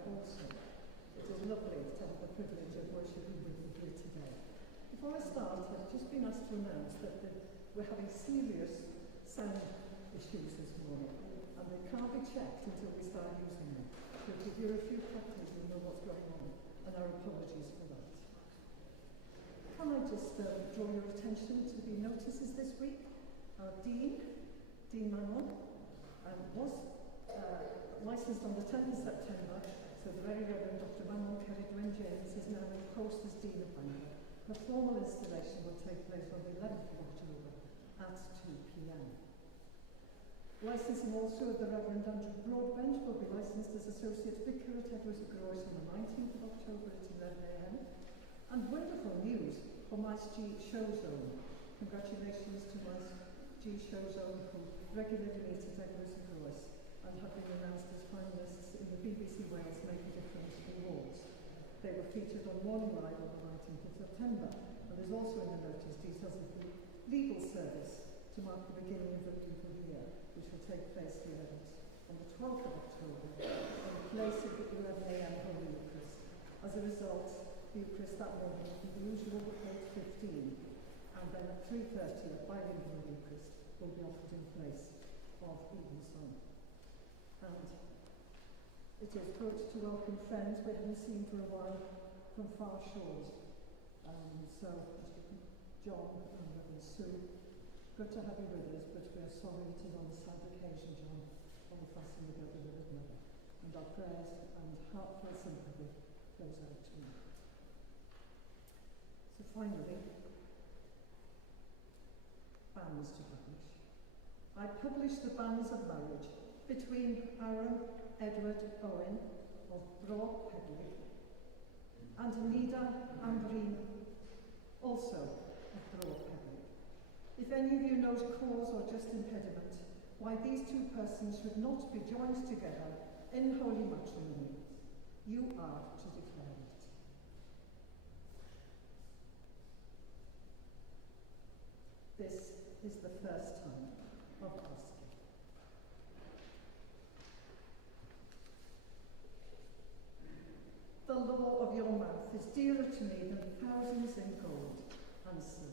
also. It is lovely to have the privilege of worshipping with you here today. Before I start, I've just been asked to announce that we're having serious sound issues this morning, and they can't be checked until we start using them. So if you hear a few crackles, you'll know what's going on, and our apologies for that. Can I just draw your attention to the notices this week? Our Dean Manon, was licensed on the 10th of September, so the Very Reverend Dr. Manon Kerry-Dwayne James is now in post as Dean of Bangor. Her formal installation will take place on the 11th of October at 2 p.m. Licensing also of the Reverend Andrew Broadbent will be licensed as Associate Vicar at Edwards of Groes on the 19th of October at 11 a.m. And wonderful news for Mice G Showzone. Congratulations to Mice G Showzone, who regularly meet at Edwards of Groes and have been announced as finalists in the BBC Wales Make a Difference Awards. They were featured on Morning Live on the 19th of September, and there's also in the notice details of the legal service to mark the beginning of the legal year, which will take place here on the 12th of October in the place of the 11 a.m. Holy Eucharist. As a result, the Eucharist that morning will be the usual 8:15, and then at 3:30 a bilingual Eucharist will be offered in place of Evensong. And it is good to welcome friends we haven't seen for a while from far shores. So, John and Reverend Sue, good to have you with us, but we are sorry it is on a sad occasion, John, on the passing of your beloved mother. And our prayers and heartfelt sympathy goes out to you. So finally, banns to publish. I publish the banns of marriage between Aaron Edward Owen of Bro Pedley and Nida Ambreen, also of Bro Pedley. If any of you knows cause or just impediment why these two persons should not be joined together in holy matrimony, you are to declare it. This is the first time of asking. The law of your mouth is dearer to me than thousands in gold and silver.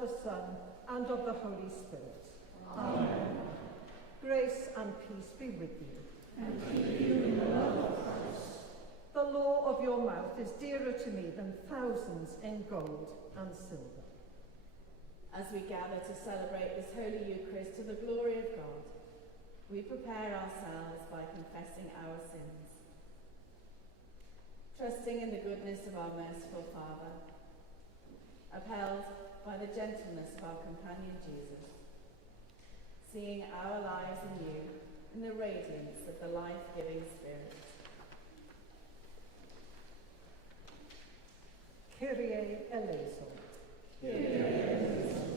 of the Son, and of the Holy Spirit. Amen. Grace and peace be with you. And keep you in the love of Christ. The law of your mouth is dearer to me than thousands in gold and silver. As we gather to celebrate this Holy Eucharist to the glory of God, we prepare ourselves by confessing our sins. Trusting in the goodness of our merciful Father, upheld by the gentleness of our companion Jesus, seeing our lives in you in the radiance of the life-giving Spirit. Kyrie eleison. Kyrie eleison.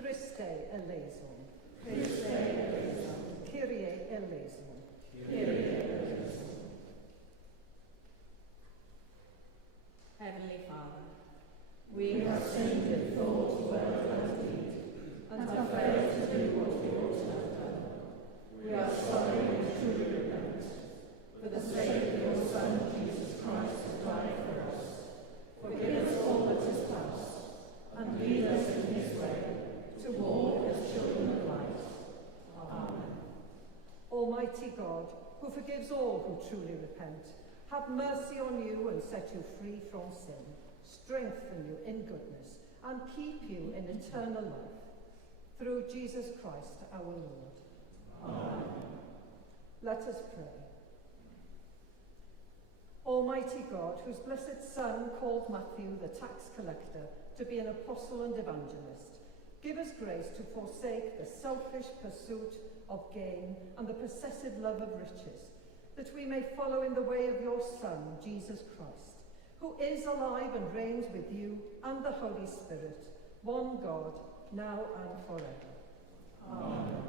Christe eleison. Christe eleison. Kyrie eleison. Kyrie eleison. Heavenly Father, We have sinned in thought, word, and deed, and have failed to do what we ought to have done. We are sorry and truly repent. For the sake of your Son, Jesus Christ, who died for us, forgive us all that is past, and lead us in his way, to walk as children of light. Amen. Almighty God, who forgives all who truly repent, have mercy on you and set you free from sin, strengthen you in goodness, and keep you in eternal life. Through Jesus Christ our Lord. Amen. Let us pray. Almighty God, whose blessed Son called Matthew the tax collector to be an apostle and evangelist, give us grace to forsake the selfish pursuit of gain and the possessive love of riches, that we may follow in the way of your Son, Jesus Christ, who is alive and reigns with you and the Holy Spirit, one God, now and forever. Amen.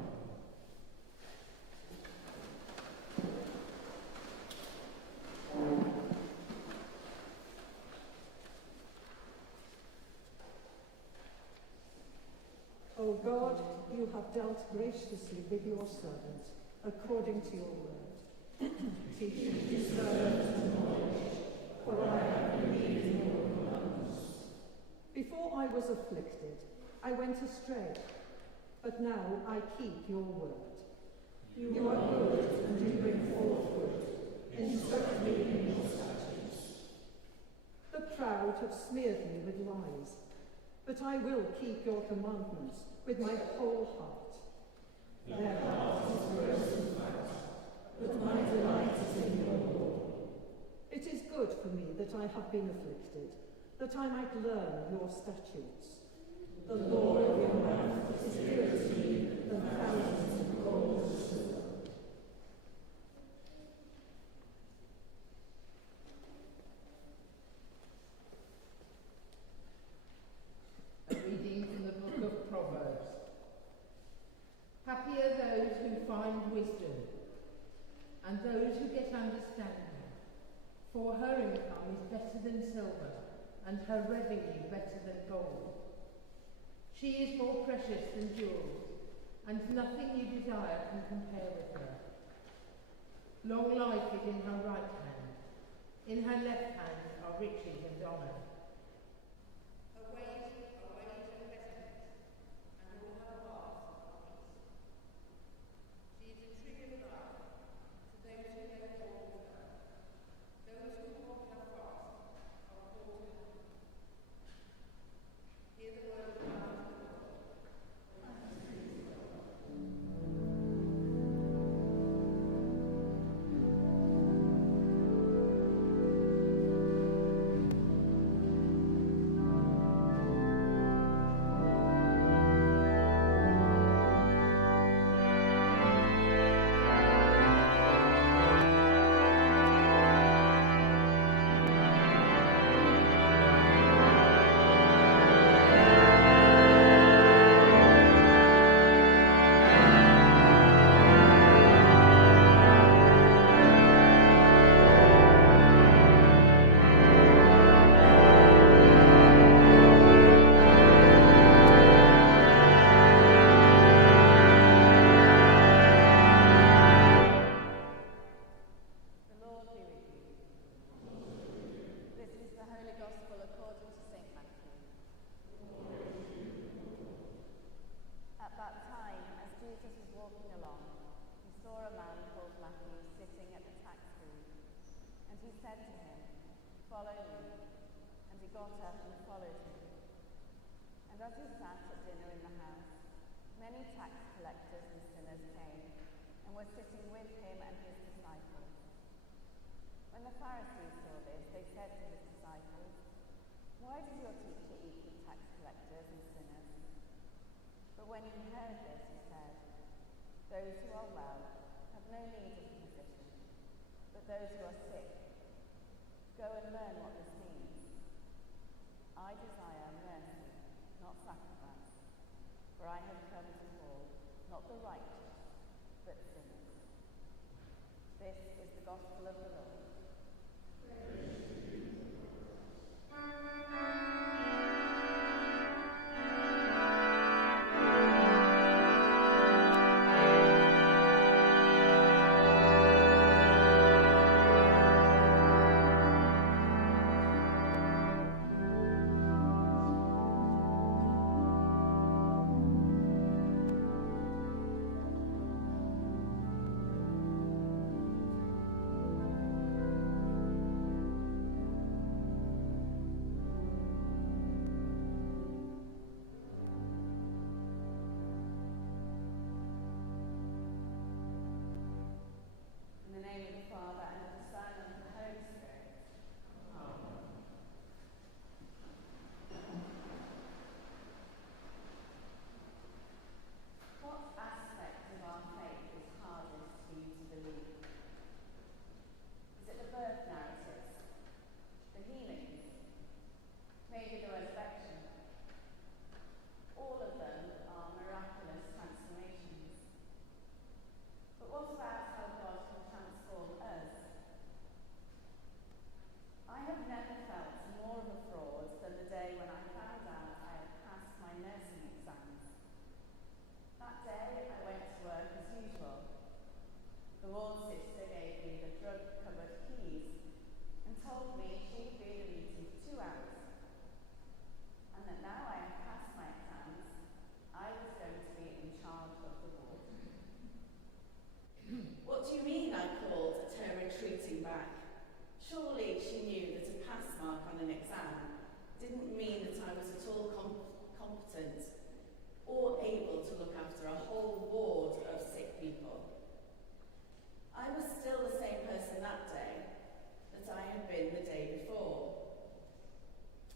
O God, you have dealt graciously with your servant, according to your word. Teach me discernment and knowledge, for I have believed in your commandments. Before I was afflicted, I went astray, but now I keep your word. You are good, and you bring forth good. Instruct me in your statutes. The proud have smeared me with lies, but I will keep your commandments with my whole heart. Their heart is gross and fat, but my delight is in your law. It is good for me that I have been afflicted, that I might learn your statutes. The law of your mouth is dearer to me than thousands of gold and silver. A reading from the book of Proverbs. Happy are those who find wisdom, and those who get understanding, for her income is better than silver, and her revenue better than gold. She is more precious than jewels, and nothing you desire can compare with her. Long life is in her right hand, in her left hand are riches and honour. Her ways are ways of pleasantness, and all her paths are peace. She is a tree of life to those who lay hold of her. Those who hold her fast are called to her. Hear the word of God. At that time, as Jesus was walking along, he saw a man called Matthew sitting at the tax booth, and he said to him, "Follow me." And he got up and followed him. And as he sat at dinner in the house, many tax collectors and sinners came and were sitting with him and his disciples. When the Pharisees saw this, they said to his disciples, "Why does your teacher eat with tax collectors and sinners?" But when he heard this, he said, "Those who are well have no need of a physician, but those who are sick. Go and learn what this means. I desire mercy, not sacrifice, for I have come to call not the righteous, but sinners." This is the gospel of the Lord. In the name of the Father, and of the Son, and of the Holy Spirit. Amen. What aspect of our faith is hardest for you to believe? Is it the birth narratives? The healings? Maybe the resurrection? All of them are miraculous transformations. But what about how God can transform us? I have never felt more of a fraud than the day when I found out I had passed my nursing exams. That day I went to work as usual. The ward sister gave me the drug-covered keys and told me she'd be in a meeting for 2 hours. And that now I had passed my exams, I was going to be in charge of the ward. "What do you mean?" I called at her retreating back. Surely she knew that a pass mark on an exam didn't mean that I was at all competent or able to look after a whole ward of sick people. I was still the same person that day that I had been the day before.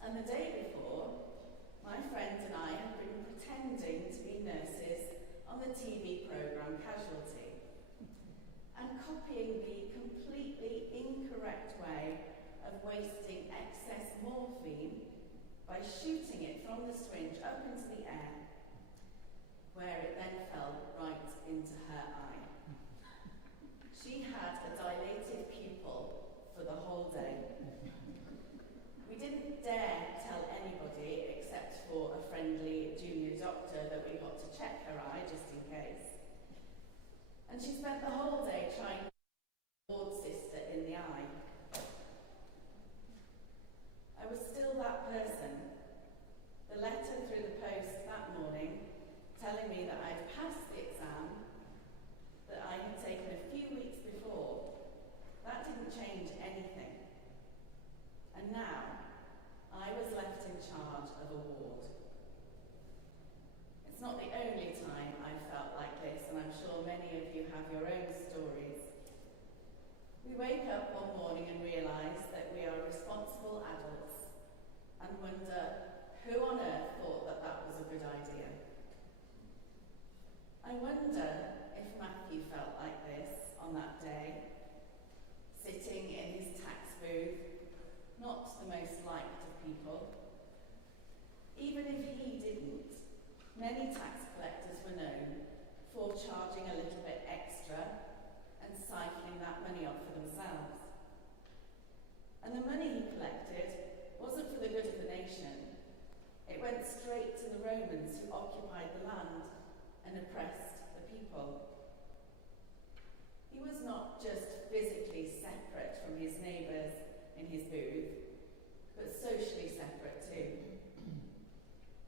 And the day before, my friend and I had been pretending to be nurses on the TV programme Casualty, and copying the completely incorrect way of wasting excess morphine by shooting it from the syringe up into the air, where it then fell right into her eye. She had a dilated pupil for the whole day. We didn't dare tell anybody except for a friendly junior doctor that we got to check her eye just in case. And she spent the whole day trying to look the ward sister in the eye. I was still that person. The letter through the post that morning telling me that I'd passed the exam that I had taken a few weeks before, that didn't change anything. And now, I was left in charge of a ward. It's not the only time I've felt like this, and I'm sure many of you have your own stories. We wake up one morning and realise that we are responsible adults and wonder who on earth thought that that was a good idea. I wonder if Matthew felt like this on that day, sitting in his tax booth, not the most liked of people. Even if he didn't, many tax collectors were known for charging a little bit extra and siphoning that money off for themselves. And the money he collected wasn't for the good of the nation. It went straight to the Romans who occupied the land and oppressed the people. He was not just physically separate from his neighbours in his booth, but socially separate too.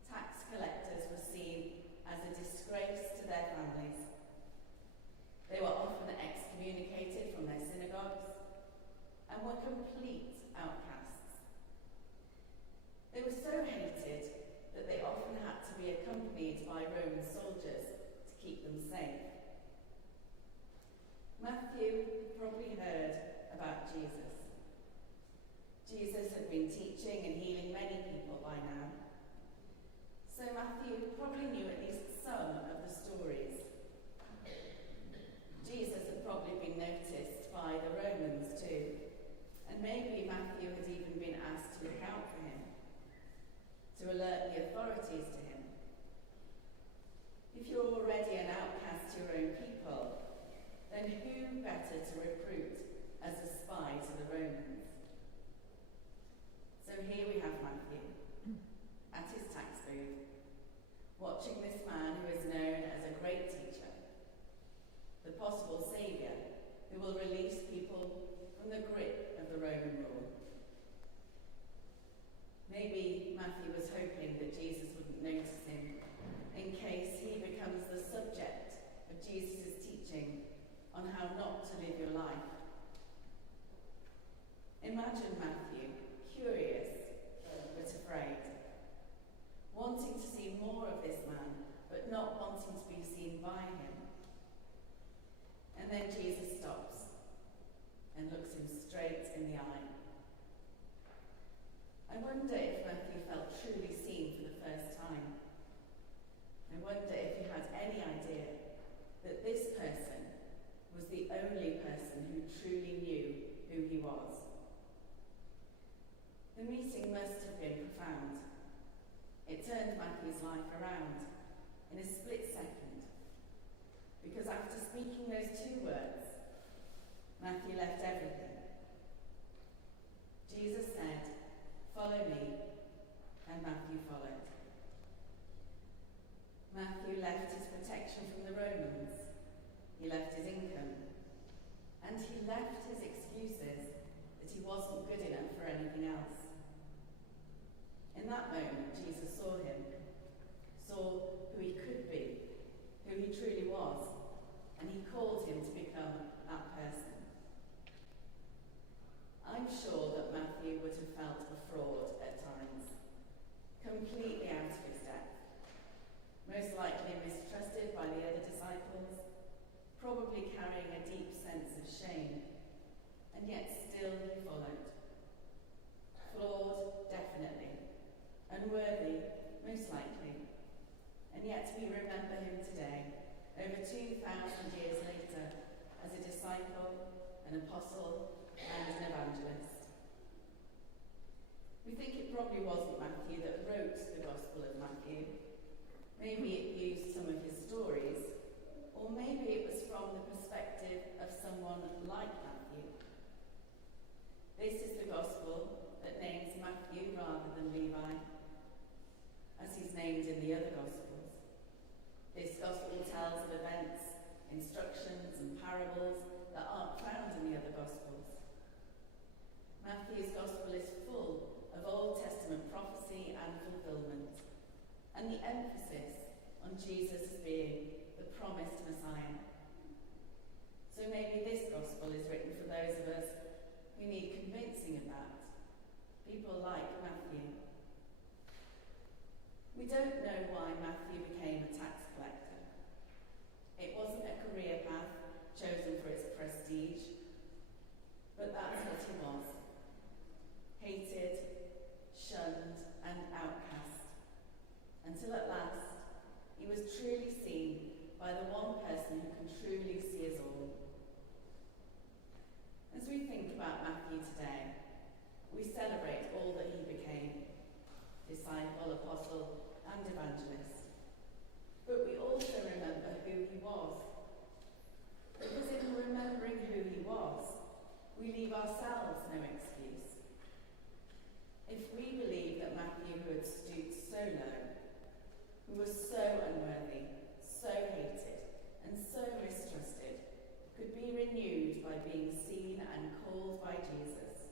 Tax collectors were seen as a disgrace complete outcasts. They were so hated that they often had to be accompanied by Roman soldiers to keep them safe. Matthew probably heard about Jesus. Jesus had been teaching and healing many people by now. So Matthew probably knew at least some of the stories. Jesus had probably been noticed by the Romans too, and maybe Matthew had even been asked to look out for him, to alert the authorities to him. If you're already an outcast to your own people, then who better to recruit as a spy to the Romans? So here we have Matthew, at his tax booth, watching this man who is known as a great teacher, the possible saviour who will release people from the grip of the Roman rule. Maybe Matthew was hoping that Jesus wouldn't notice him in case he becomes the subject of Jesus' teaching on how not to live your life. Imagine Matthew, curious but afraid, wanting to see more of this man, but not wanting to be seen by him. And then Jesus stops and looks him straight in the eye. I wonder if Matthew felt truly seen for the first time. I wonder if he had any idea that this person was the only person who truly knew who he was. The meeting must have been profound. It turned Matthew's life around in a split second, because after speaking those two words, Matthew left everything. Jesus said, "Follow me," and Matthew followed. Matthew left his protection from the Romans, he left his income, and he left his excuses that he wasn't good enough for anything else. In that moment, Jesus saw him, saw who he could be, who he truly was, and he called him to become that person. I'm sure that Matthew would have felt a fraud at times, completely out of his depth, most likely mistrusted by the other disciples, probably carrying a deep sense of shame, and yet still he followed. Flawed, definitely. Unworthy, most likely. And yet we remember him today, over 2,000 years later, as a disciple, an apostle, and an evangelist. We think it probably wasn't Matthew that wrote the Gospel of Matthew. Maybe it used some of his stories, or maybe it was from the perspective of someone like Matthew. This is the Gospel that names Matthew rather than Levi, as he's named in the other Gospels. This Gospel tells of events, instructions and parables that aren't found in the other Gospels. Matthew's Gospel is full of Old Testament prophecy and fulfillment, and the emphasis on Jesus as being the promised Messiah. So maybe this Gospel is written for those of us who need convincing of that, people like Matthew. We don't know why Matthew became a tax collector. It wasn't a career path chosen for its prestige, but that's what he was. Hated, shunned, and outcast, until at last he was truly seen by the one person who can truly see us all. As we think about Matthew today, we celebrate all that he became, disciple, apostle, and evangelist. But we also remember who he was. Because in remembering who he was, we leave ourselves no excuse. If we believe that Matthew, who had stooped so low, who was so unworthy, so hated, and so mistrusted, could be renewed by being seen and called by Jesus,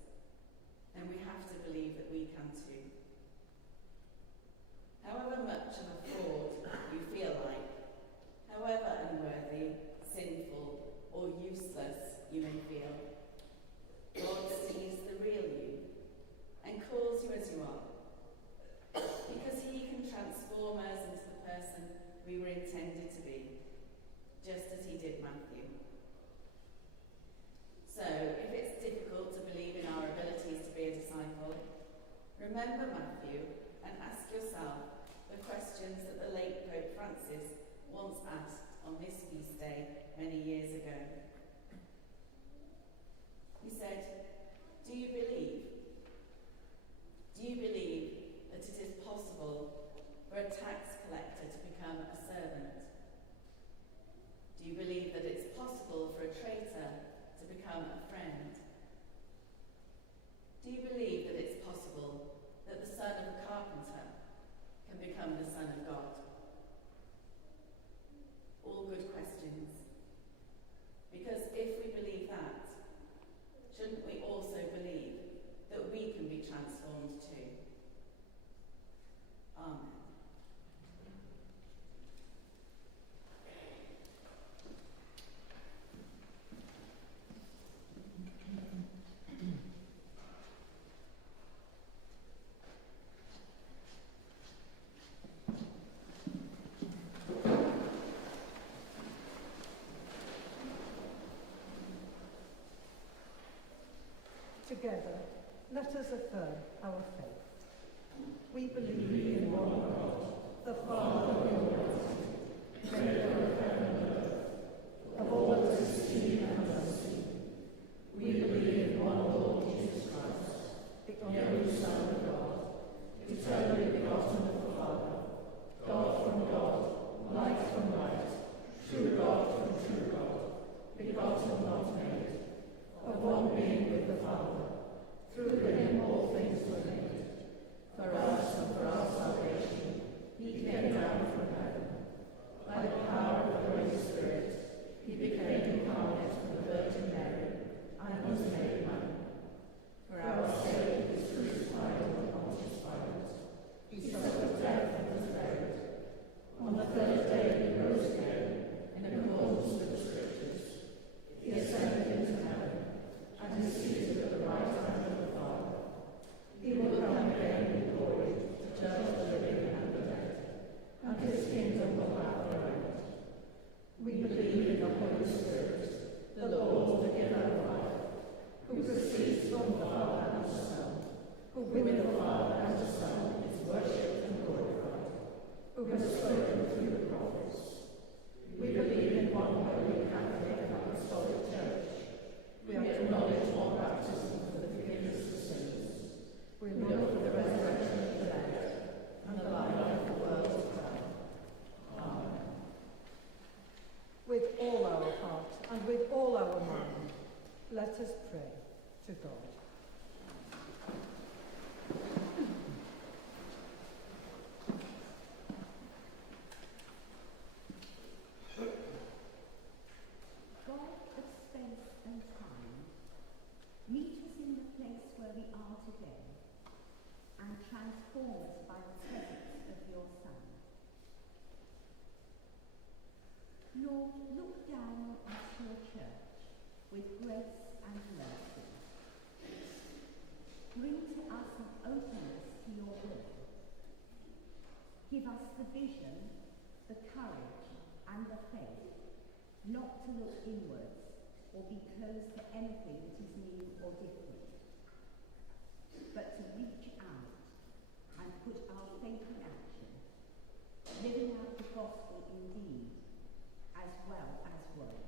then we have to believe that we can too. However much of a fraud you feel like, however unworthy, sinful, or useless you may feel, God sees the resurrection, we also believe that we can be transformed too. Amen. Together, let us affirm our faith. We believe in one God, the Father Almighty, maker of heaven and earth, of all that is seen and unseen. We believe in one Lord Jesus Christ, the only Son of God, eternally begotten of the Father, God from God, light from light, true God from true God, begotten, not made, of one being with the Father. Through him all things were made. For us and for our salvation, he came down from heaven. By the power of the Holy Spirit, he became incarnate from the Virgin Mary and was made man. For our sake, he was crucified under Pontius Pilate. He suffered death and was buried. On the third day he rose again, in accordance with the Scriptures. He ascended into heaven, and is seated at the right hand of the Father. He will come again in glory to judge the living and the dead, and his kingdom will have no end. We believe in the Holy Spirit, the Lord, the giver of life, who proceeds from the Father and the Son, who with the Father and the Son is worshipped and glorified, who has spoken through the prophets. We believe in one holy Catholic and Apostolic Church. We acknowledge one baptism for the forgiveness of sins. We look for the resurrection of the dead and the life of the world to come. Amen. With all our heart and with all our mind, let us pray to God. God of space and time, meet us in the place where we are today and transform us by the presence of your Son. Lord, look down on us, your church, with grace and mercy. Bring to us an openness to your will. Give us the vision, the courage, and the faith not to look inwards or be closed to anything that is new or different, but to reach out and put our faith in action, living out the gospel in deed as well as word.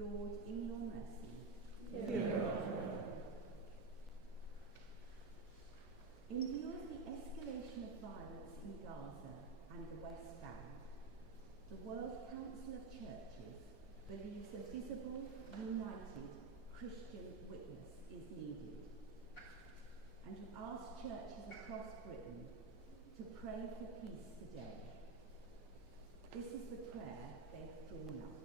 Lord, in your mercy, Hear our prayer. in view of the escalation of violence in Gaza and the West Bank, the World Council of Churches believes a visible, united Christian witness is needed, and have asked churches across Britain to pray for peace today. This is the prayer they've drawn up.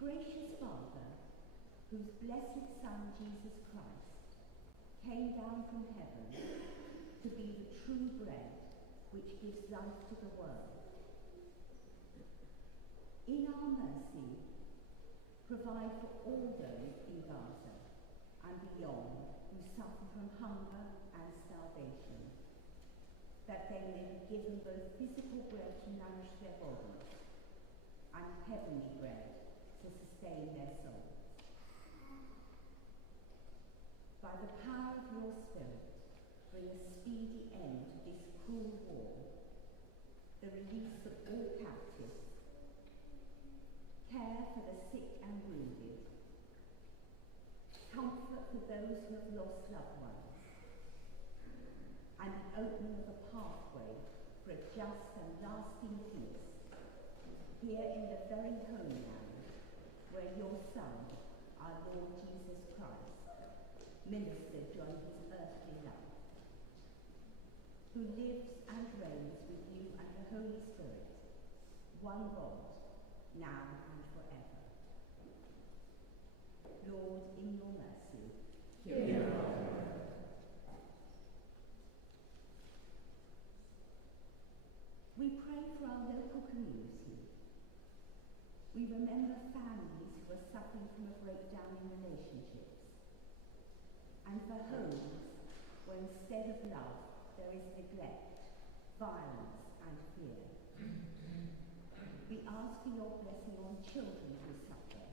Gracious Father, whose blessed Son Jesus Christ came down from heaven to be the true bread which gives life to the world. In our mercy, provide for all those in Gaza and beyond who suffer from hunger and starvation, that they may be given both physical bread to nourish their bodies and heavenly bread to sustain their souls. By the power of your Spirit, bring a speedy end to this cruel war, the release of all captives, care for the sick and wounded, comfort for those who have lost loved ones, and the opening of a pathway for a just and lasting peace here in the very homeland where your Son, our Lord Jesus Christ, ministered during his earthly life, who lives and reigns with you and the Holy Spirit, one God, now and forever. from a breakdown in relationships, and for homes where instead of love there is neglect, violence and fear. We ask for your blessing on children who suffer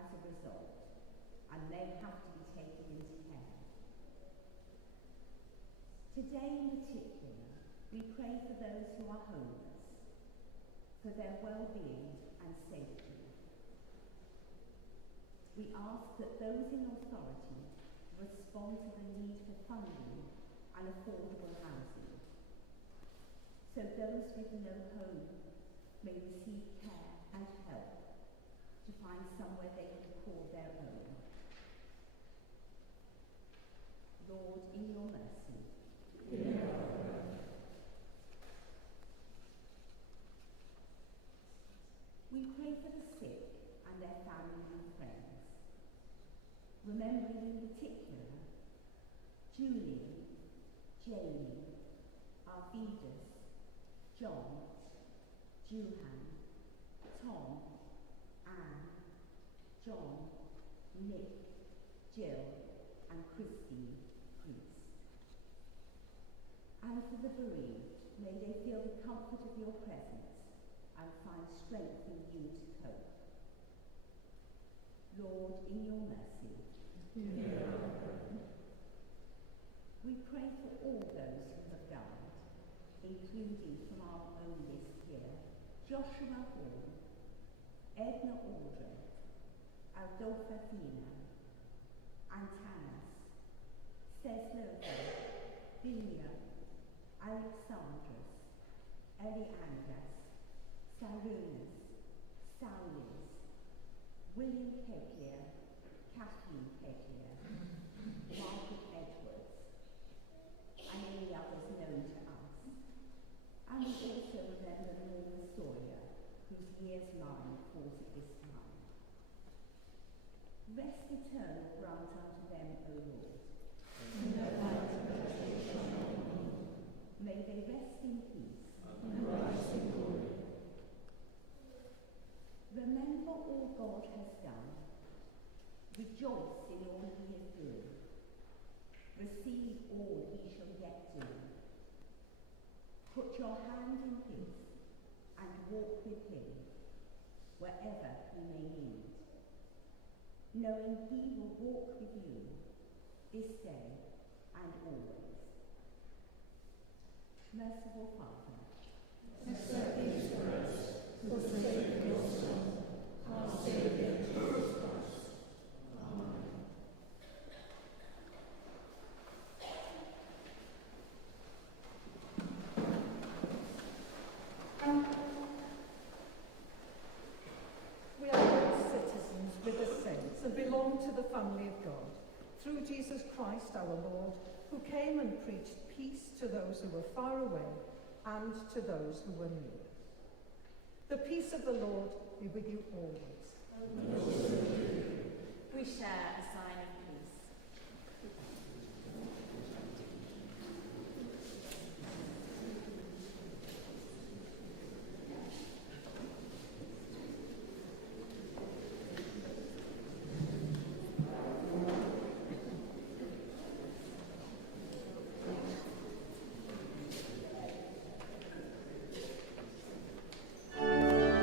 as a result, and they have to be taken into care. Today in particular, we pray for those who are homeless, for their well-being and safety. We ask that those in authority respond to the need for funding and affordable housing, so those with no home may receive care and help to find somewhere they can call their own. Lord, in your mercy, we pray for the sick and their families and friends, remembering in particular Julian, Jamie, Arvidus, John, Juhan, Tom, Anne, John, Nick, Jill and Christine Priest. And for the bereaved, may they feel the comfort of your presence and find strength in you to cope. Lord, in your mercy. We pray for all those who have died, including from our own list here, Joshua Hall, Edna Aldrin, Adolfa Fina, Antanas, Seslova, Bilia, Alexandros, Eliandas, Sarunas, Saulis, William Keglier, Kathleen Keglier, Margaret Edwards, and any others known to us. And we also remember Norma Sawyer, whose year's line falls at this time. Rest eternal grant unto them, O Lord. May they rest in peace. Remember all God has done. Rejoice in all he is doing. Receive all he shall yet do. Put your hand in his and walk with him wherever he may lead, knowing he will walk with you this day and always. Merciful Father, accept these prayers for the sake of your Son, our Saviour, Jesus Christ. Amen. We are all citizens with the saints and belong to the family of God, through Jesus Christ our Lord, who came and preached peace to those who were far away and to those who were near. The peace of the Lord be with you always. We share a sign of peace. Amen.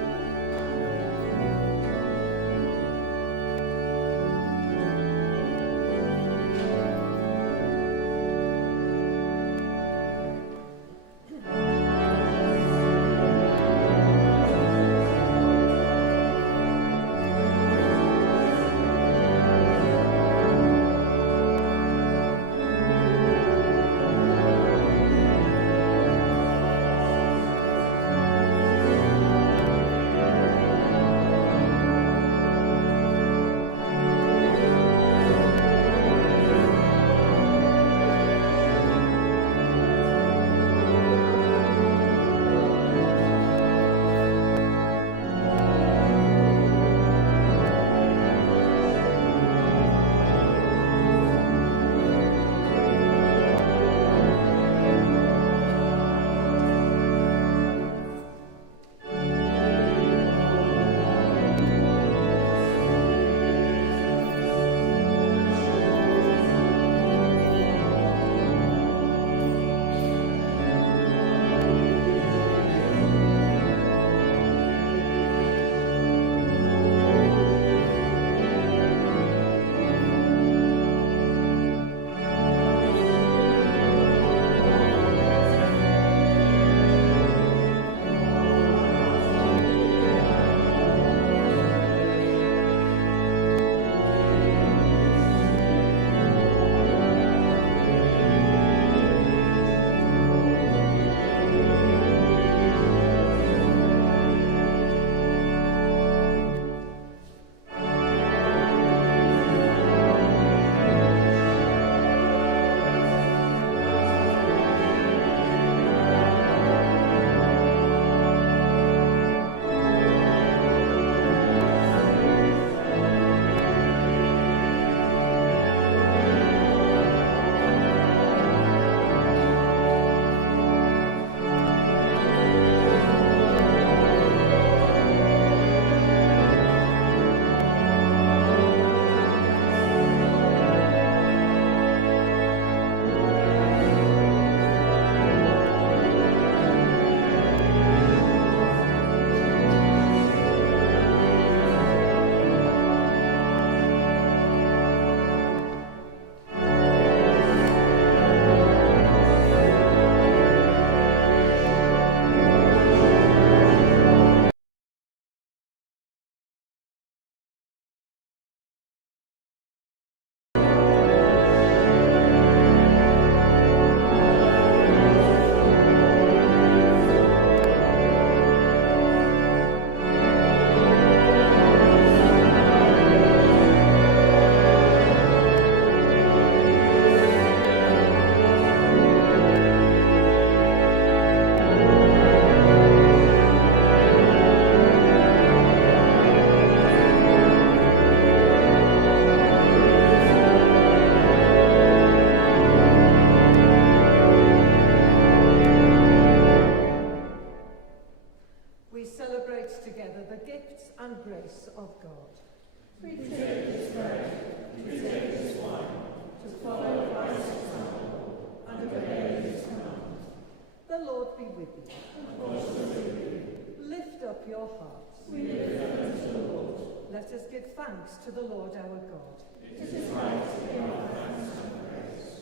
thanks to the Lord our God. It is right to give thanks and praise.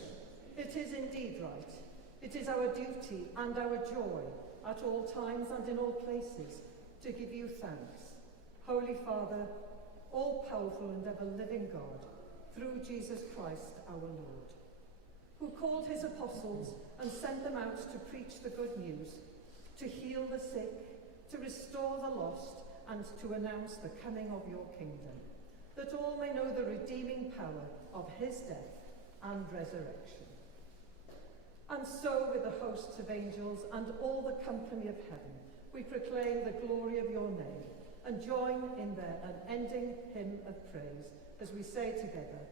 It is indeed right. It is our duty and our joy at all times and in all places to give you thanks, Holy Father, all-powerful and ever-living God, through Jesus Christ our Lord, who called his apostles and sent them out to preach the good news, to heal the sick, to restore the lost, and to announce the coming of your kingdom, that all may know the redeeming power of his death and resurrection. And so, with the hosts of angels and all the company of heaven, we proclaim the glory of your name and join in their unending hymn of praise as we say together,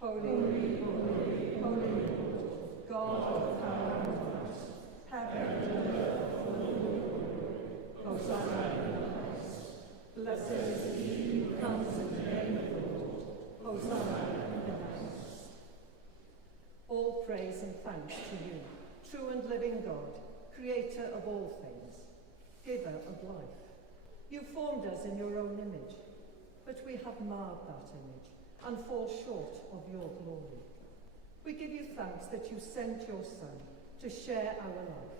Holy, holy, holy, holy Lord, God of power and might, heaven and earth are full of your glory. Hosanna in the highest. Blessed is he who comes in the name of the Lord. Hosanna in the highest. All praise and thanks to you, true and living God, creator of all things, giver of life. You formed us in your own image, but we have marred that image and fall short of your glory. We give you thanks that you sent your Son to share our life.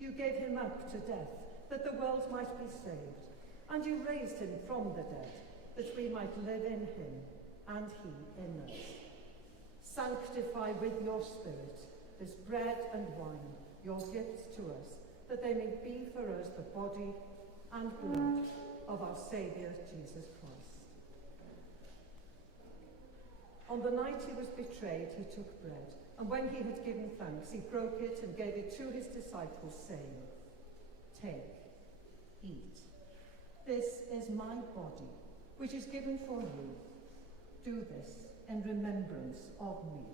You gave him up to death that the world might be saved, and you raised him from the dead that we might live in him and he in us. Sanctify with your Spirit this bread and wine, your gifts to us, that they may be for us the body and blood of our Saviour Jesus Christ. On the night he was betrayed, he took bread, and when he had given thanks, he broke it and gave it to his disciples, saying, Take, eat. This is my body, which is given for you. Do this in remembrance of me.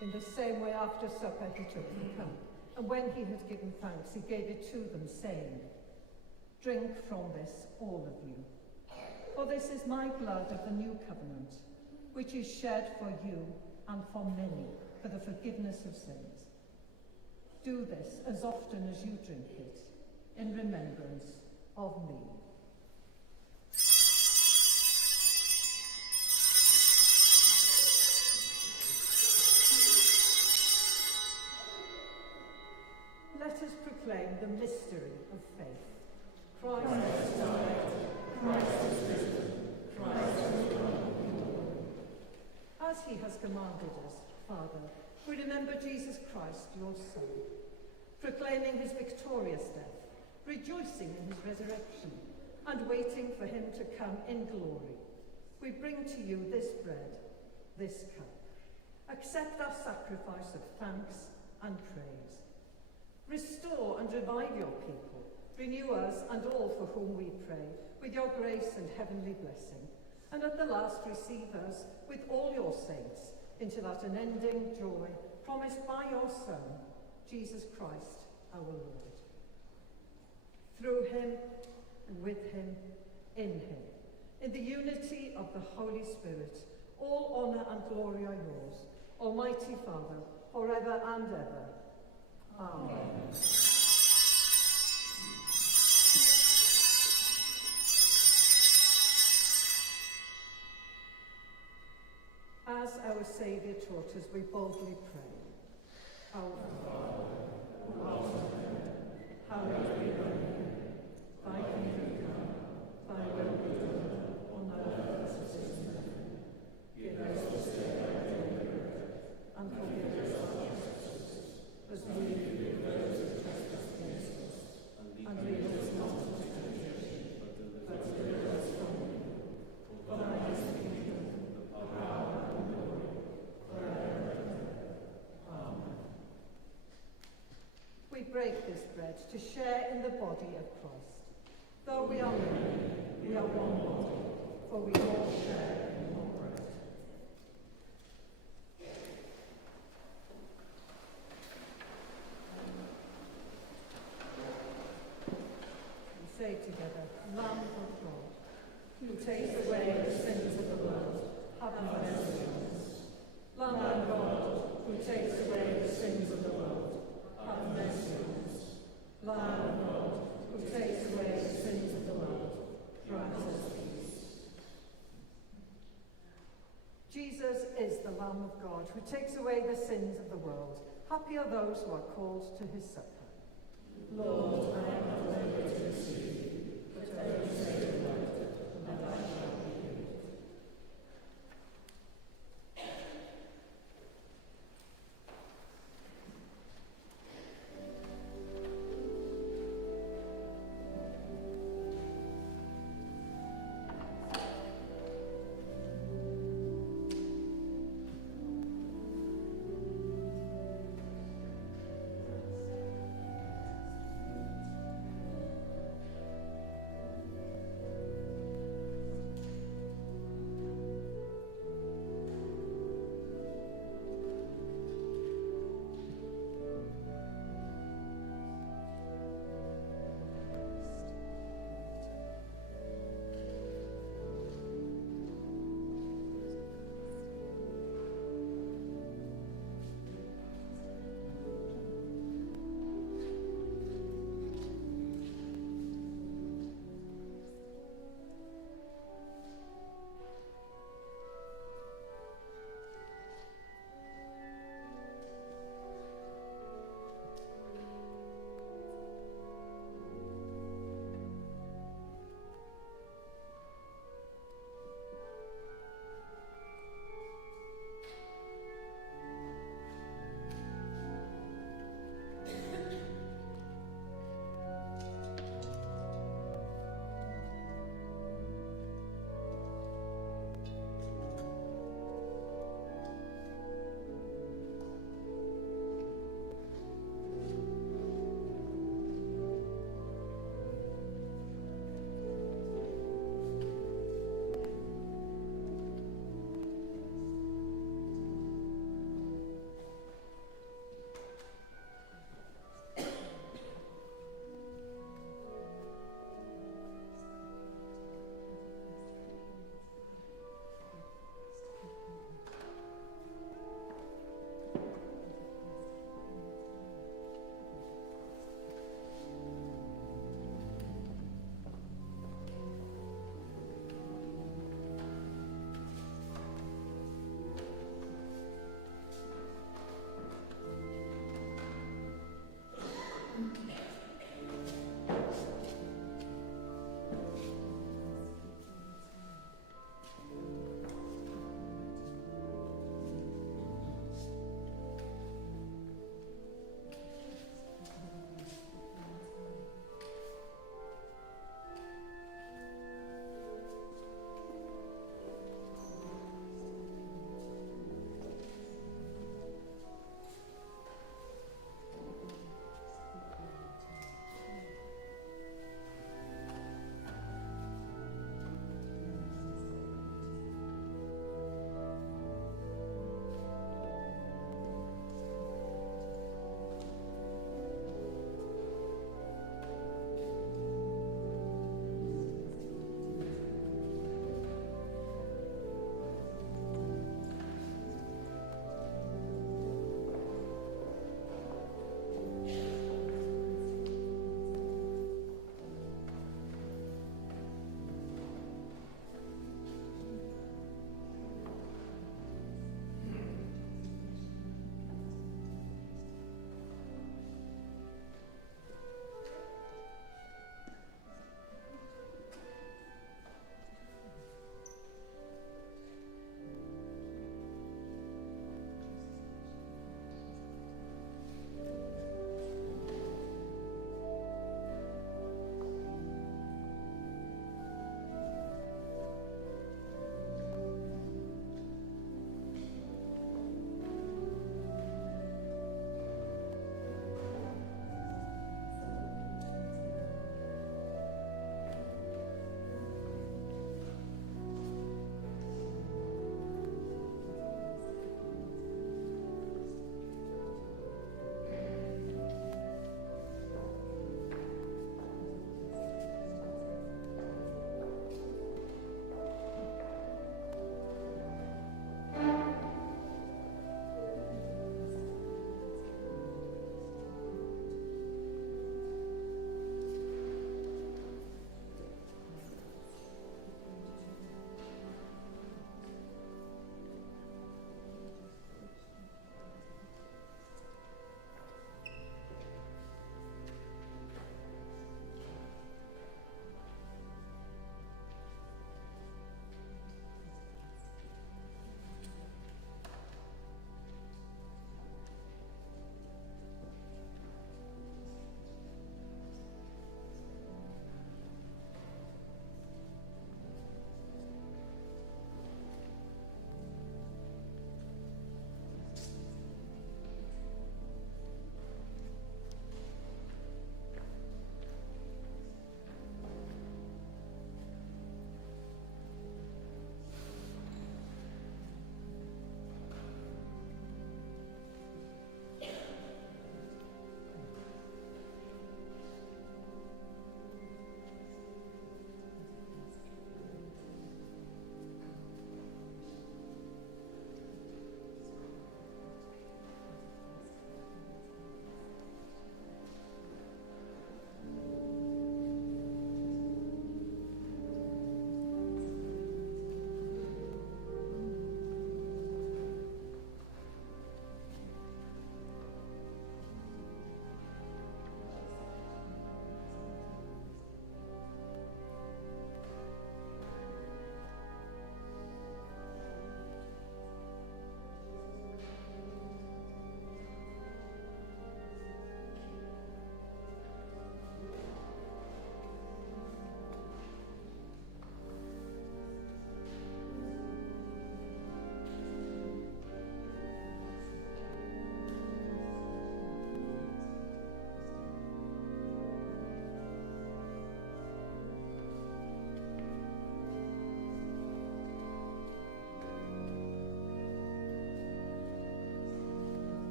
In the same way, after supper, he took the cup, and when he had given thanks, he gave it to them, saying, Drink from this, all of you. For this is my blood of the new covenant, which is shed for you and for many for the forgiveness of sins. Do this as often as you drink it, in remembrance of me. Let us proclaim the mystery of faith. Christ has died, Christ is risen, Christ is gone. As he has commanded us, Father, we remember Jesus Christ, your Son, proclaiming his victorious death, rejoicing in his resurrection, and waiting for him to come in glory. We bring to you this bread, this cup. Accept our sacrifice of thanks and praise. Restore and revive your people. Renew us and all for whom we pray, with your grace and heavenly blessing. And at the last receive us with all your saints into that unending joy promised by your Son, Jesus Christ our Lord. Through him and with him, in the unity of the Holy Spirit, all honour and glory are yours, Almighty Father, forever and ever. Amen. As our Saviour taught us, we boldly pray. Our Father, who art in heaven, hallowed be thy name. Thy kingdom come, thy will be done, on earth as it is in heaven. Give us this day our daily bread, and forgive us our trespasses, as we forgive those who trespass against us. And lead us not into temptation, but deliver us from evil. For thine is the kingdom, the power, and the glory, forever and ever. Amen. We break this bread to share in the body of Christ. Though we are many, we are one body, for we all share in one bread. We say together, Lamb of God, who takes away the sins of the world, have mercy on us. Lamb of God, who takes away the sins of the world, Lamb of God, who takes away the sins of the world. Happy are those who are called to his supper. Lord, I am not worthy to receive you, but only say the word, and I shall be healed.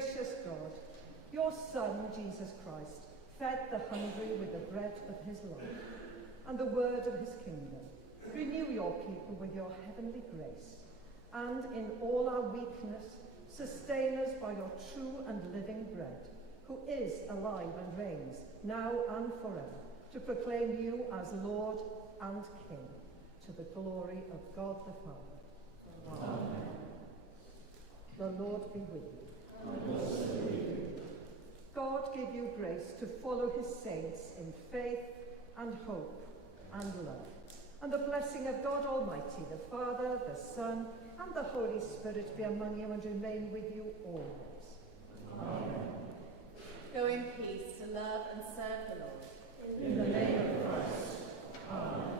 Gracious God, your Son, Jesus Christ, fed the hungry with the bread of his life and the word of his kingdom. Renew your people with your heavenly grace, and in all our weakness, sustain us by your true and living bread, who is alive and reigns, now and forever, to proclaim you as Lord and King, to the glory of God the Father. Amen. The Lord be with you. And also with you. God give you grace to follow his saints in faith and hope and love. And the blessing of God Almighty, the Father, the Son, and the Holy Spirit be among you and remain with you always. Amen. Go in peace to love and serve the Lord. In the name of Christ. Amen.